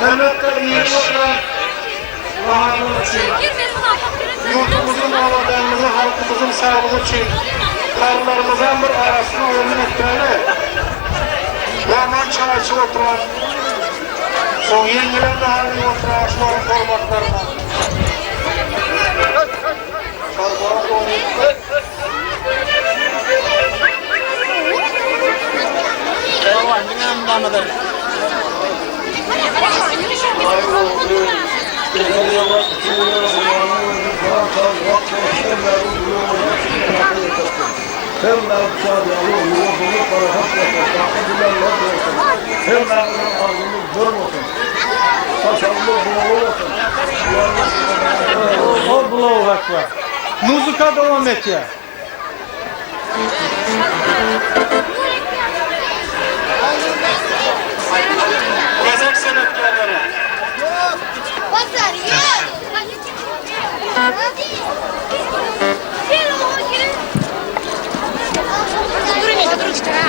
Hürmetler iyi olsun. Vahanın için. Yurtumuzun avadanlığı, halkımızın sağlığı için. Karlarımızın bir arasına ölüm ettiğini. Yaman çayçı oturan. Son yengilen de halini oturan aşların kormaklarına. Çarpara koyuyor. Muzika devam et ya. Gezek sanatkarları. Pazar yok.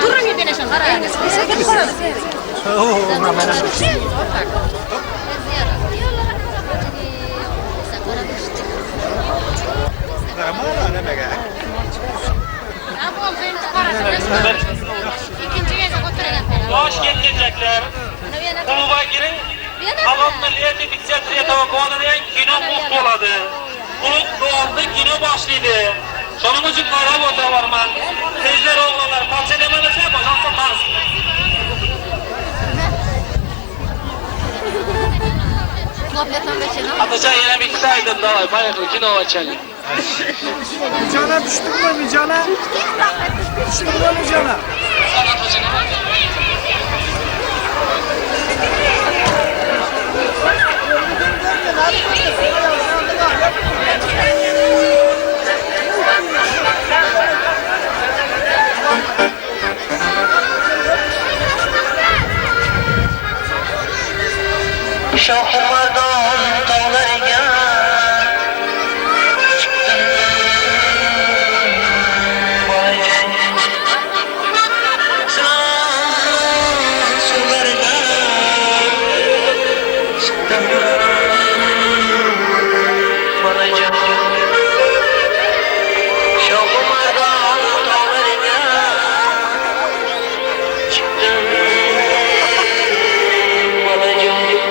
Durun bir tane şan. Hoş gelecekler. Kuluba girin. Havam milliyeti bitsettiğe tavakkuada diyen kino mutlu oladı. Kuluk doğaldı, kino başlıydı. Sonun için kara bota var man. Tezler oğlanlar, parça demelese boşansa tarz. Ataca yine bir kısaydın da bayaklı kino açalım. Bir cana düştük mü bir cana? Düştük mü bir cana? Şokumadan dağlarga çıktım Baycan sularga çıktım Baycan Şokumadan dağlarga çıktım Baycan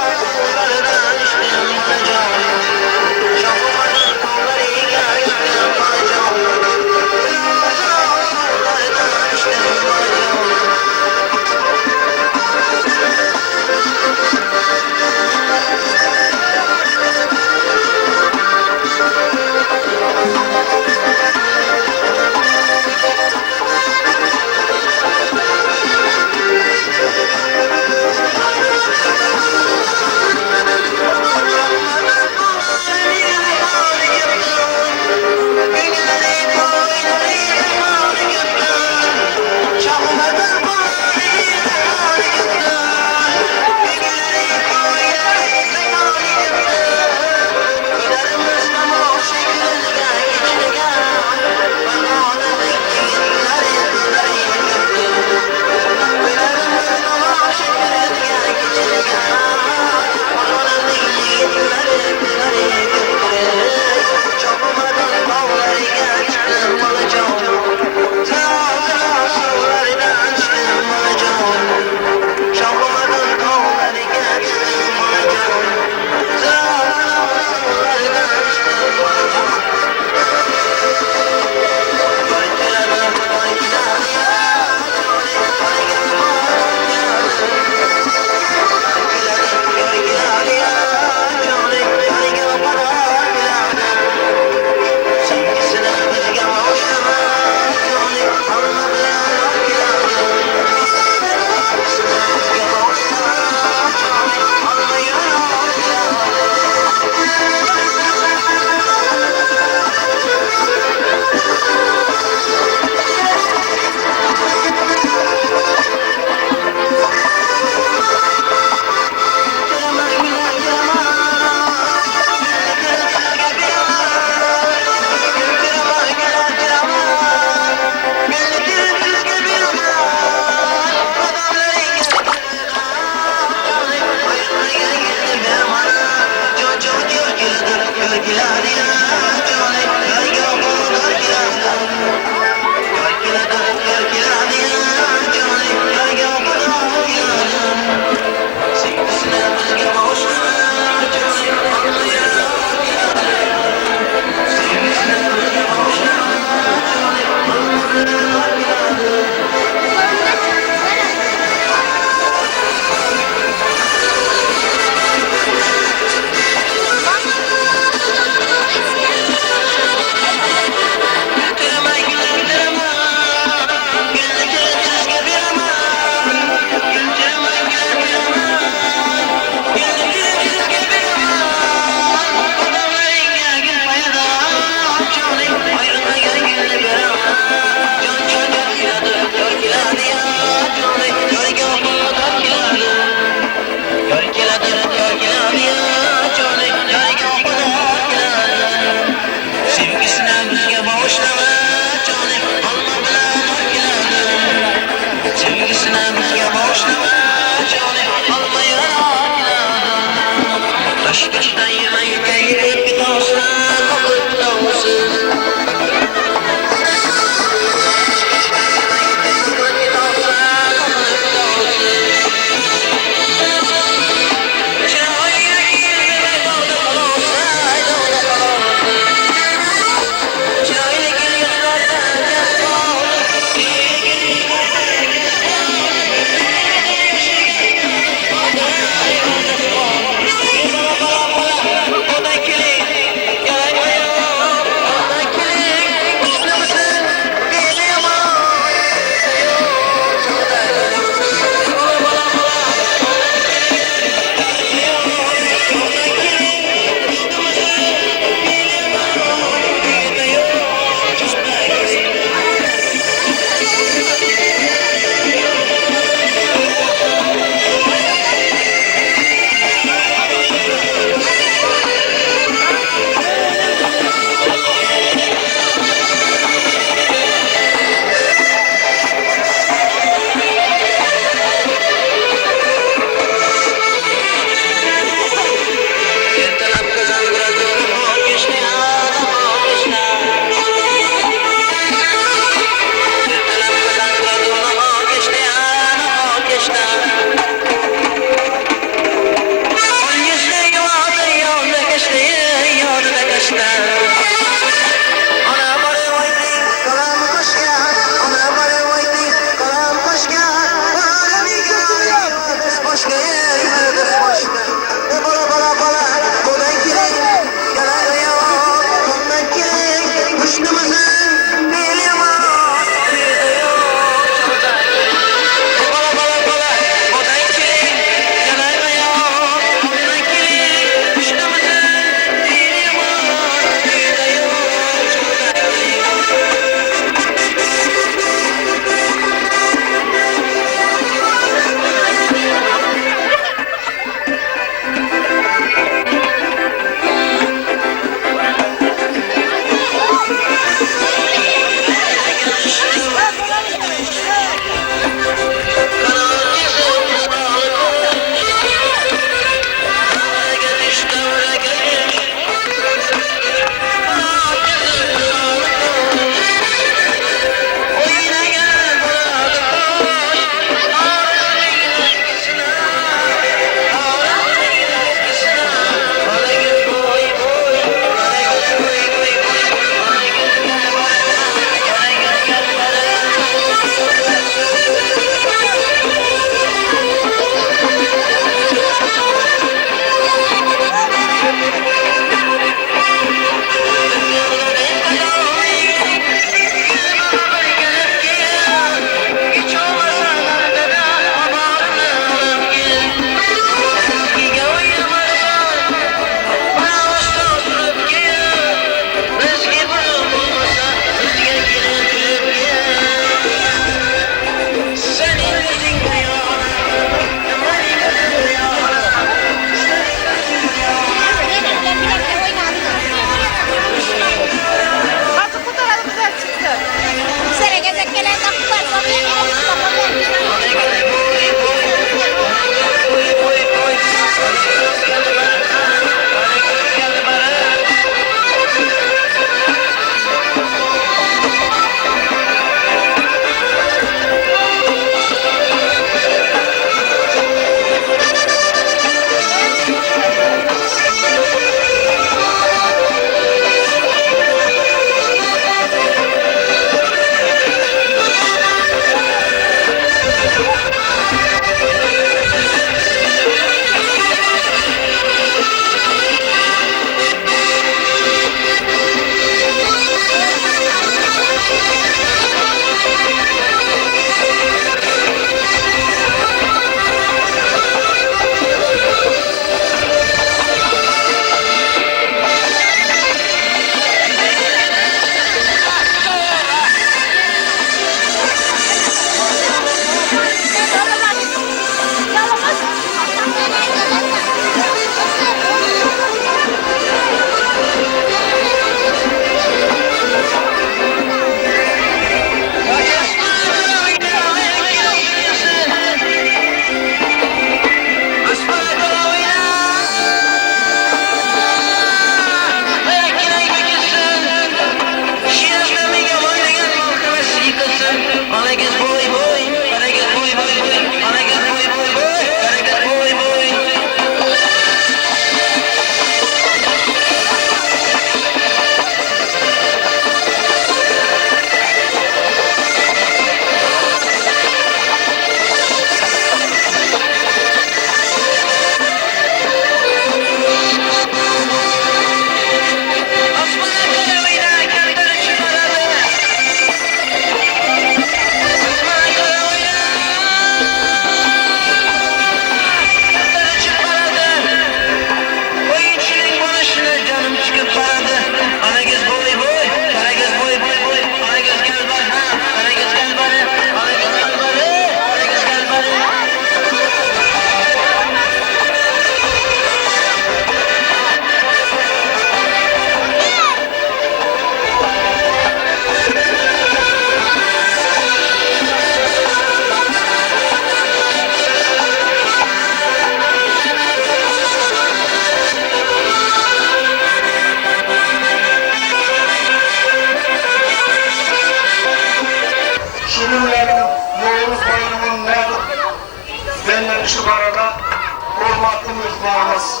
Osmanımız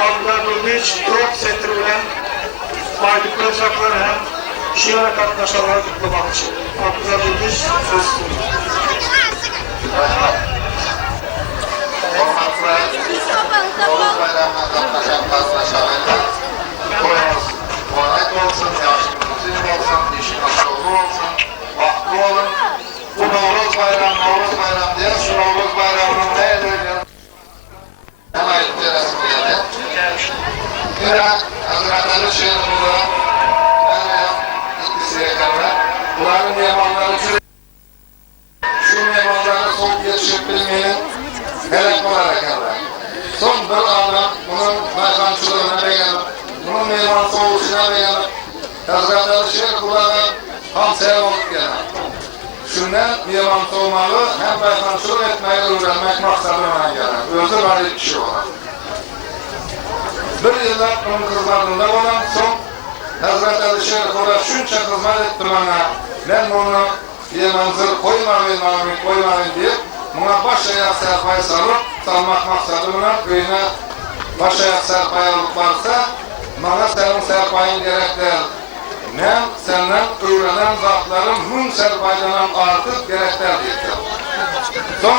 Abdullah Durmuş top setri bilen Baydık Özakları hem şiire katlaşarak kutlamak için. Abdullah Durmuş söz sunuyor. Oğuz bayramına katlaşan katlaşanlar koyunuz. Muhanet olsun, yaşlımız iyi olsun, dişiniz dolu olsun, vakti olun. Bu Novruz bayram diye şu Novruz bayramının neydir? Hem ayıptı resmiyeti. Yine Hazreti Ali Şeyh'in etkisi yeterler. Bunların memanları şu memanları son geçip bilmeyin. Helak olarak yerler. Son bir adam bunun bayramçılığına beğenip, bunun meyvan soğuşuna beğenip, Hazreti Ali Şeyh Kulağ'a hamsaya olup gelir. Şundan meyvan soğumalı hem bayramçılık etmeyi öğrenmek maksadına gelir. Özü var bir kişi olur. Bir yıllar bunun hizmetinde olan son Hazreti Ali Şeyh Kulağa şunca hizmet etti bana. Ben bunu yemanzır koymayın diye buna baş ayak serpayı salmak maksadına köyüne baş ayak serpayı alıp varsa bana senin serpayın gerekler. Ben senden öğrenen zatların mün serpayından artık gerekler diyecek. Son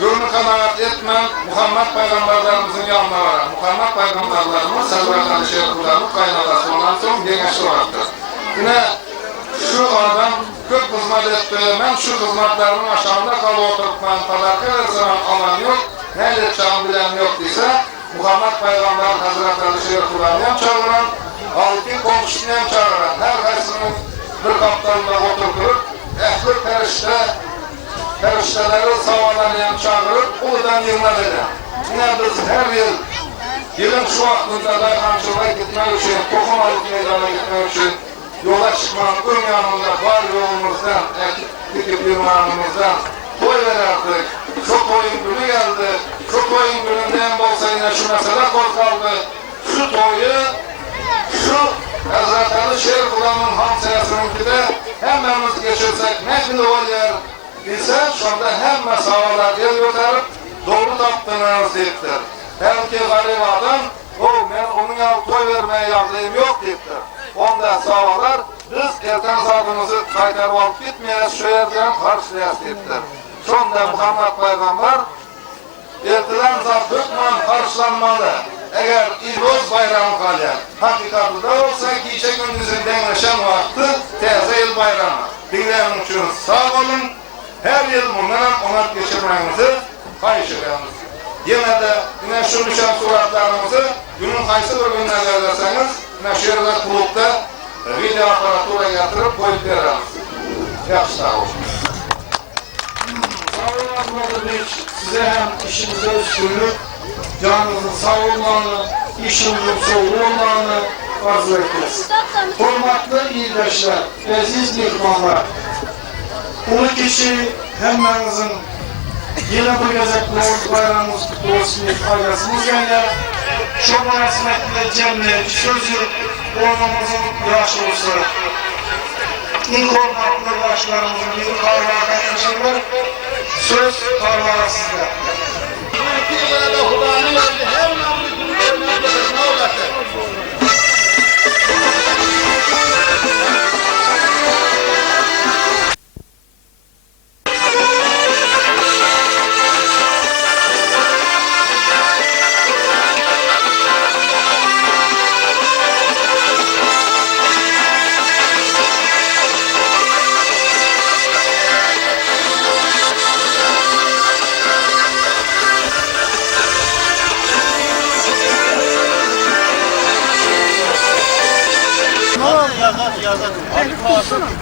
gönlü kanaat etmem Muhammed Peygamberlerimizin yanına var. Muhammed Peygamberlerimiz Hazreti Ali Şeyh Kulağ'ın kaynatası olan son gençli olacaktır. Yine şu adam köp hizmet etti, ben şu hizmetlerimin aşağında kalı oturup ben tadakı versen alan yok, ne edeceğim bilen yok dese, Muhammed Peygamber Hazreti Ali Şeyh Kulağı'nı çağıran, halkın komşusunu çağıran, her kaysının bir kaptanında oturup, ehli perişteleri savalarını çağırıp, uludan yılına eder. Yine biz her yılın şu vaktinde dayıkancılığa gitmek için, tohum alıp meydana gitmek için, yola çıkmanın ön yanında var yolumuzdan, ekip yılmanımızdan toy ver artık. Şu toyun günü geldi. Şu toyun gününden olsa yine şu mesele korkaldı. Şu toyu, şu Hazreti Ali Şeyh Kulağ'ın hamsayasınınki de hemmemiz geçirsek ne gibi oluyor ise şu anda hem sağlar el götürüp doğru taptınız deyiptir. Belki garip adam, ben onun yanı toy vermeye yaklayayım yok deyiptir. Onda sağlar, biz erken saatimizi kaytarıp alıp gitmeyiz, şu yerden karşılayız deyiptir. Sonunda Muhammed Peygamber, erteden zat hükmen karşılanmalı. Eğer İlboz bayramı kalır, hakikatı olsa gece gündüzün denleşen vakti teze yıl bayramı. Dinleyen için sağ olun, her yıl bundan onat geçirmenizi kayışırız. Yine de yine şu düşen suratlarımızı günün kaysı bir gününe verirseniz Şehirde kulüpte video aparatura yatırıp koyup veririz. Yaxşı sağ olun. Sağ olun Abdullah size hem işinize üstünlük, canınızın sağ olmanı, işinizin soğuk olmanı arzu ederiz. Hürmetli iyileşler, aziz mihmanlar, ulu kişi hemmenizin yine bu gezekli bayramımız kutlu olsun ailesiniz yanında. Şu münasebetle cemle sözü olmamızın yaşı olsa ilk olmaklı yaşlarımızın bir karvağa kaçmışlar söz karvağa sizde.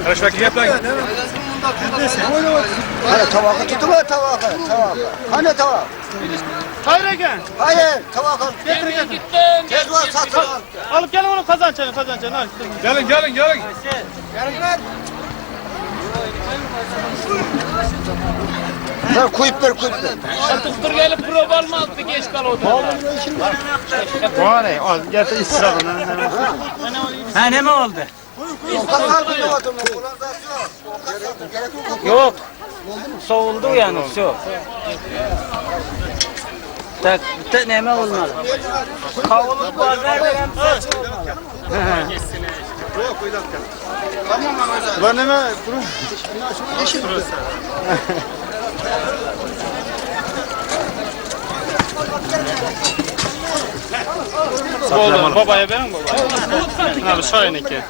Karışmak yapmayın. Hani tavakı tutma tavakı. Hani tavak? Hayır Egen. Hayır tavakı. Getir. Tez var satın al. Alıp gelin onu kazançını al. Gelin. Ver kuyup ver. Artık dur gelip prova almazdı geç kal otur. Vay al getir israrını. Ha ne mi oldu? Kalkar bir adamı. Yok. Soğuldu yani şu. Bitta neme olmalı. Kavulup pazar veren Lan neme? Oldu. Babaya verin baba. Abi şahin iki.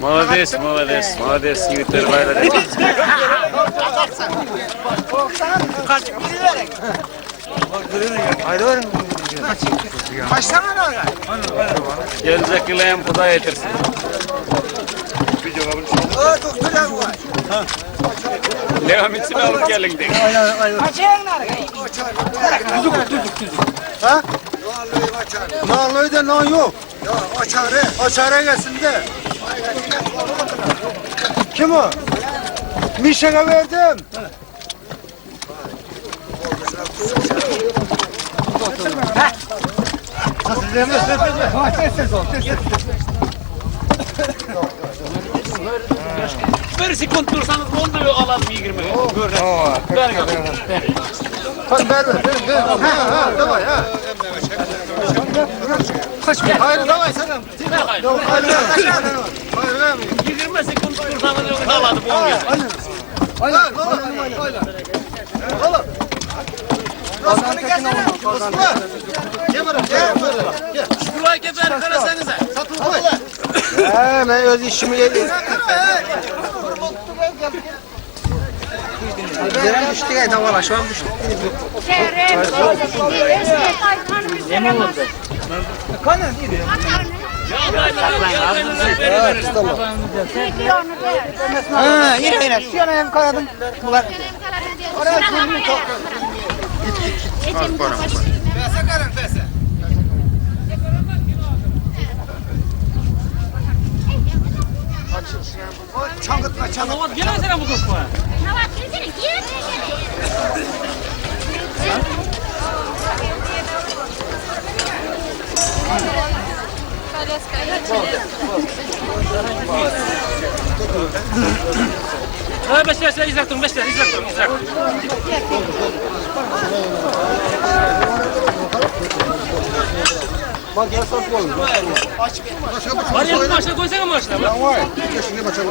Молодец, молодец, молодец, yiğitler baylar. Kaç tane var? Gelecek yıla hem kuda yetirsin. Doktorlar var. Devam için alıp gelin de. Ha? Nalıyı da nan yok. Ya açarı. Açara gelsin de. Kim o? Mişak'a verdim. Bir sekund dursanız onu alalım 20. Hadi ver. Ha, davay ha. Hayır davay sen. Yok hayır. Hayır. 20 sekund dursanız onu alalım 10 Hayır. Osman'ı gelsene. Osman. Şurayı kefer karasanıza. Ben öz işimi yedim. Zeren düştü ya davala şu an düştü. Ne oldu? Ha yine. Şu an hem kayadım. Çangıtma çangıtma. Gelsene bu koşma. بس يزرعتم بس يزرعتم Bak ya saf koyun. Var ya maşa koysana maşa. Var. Şimdi maça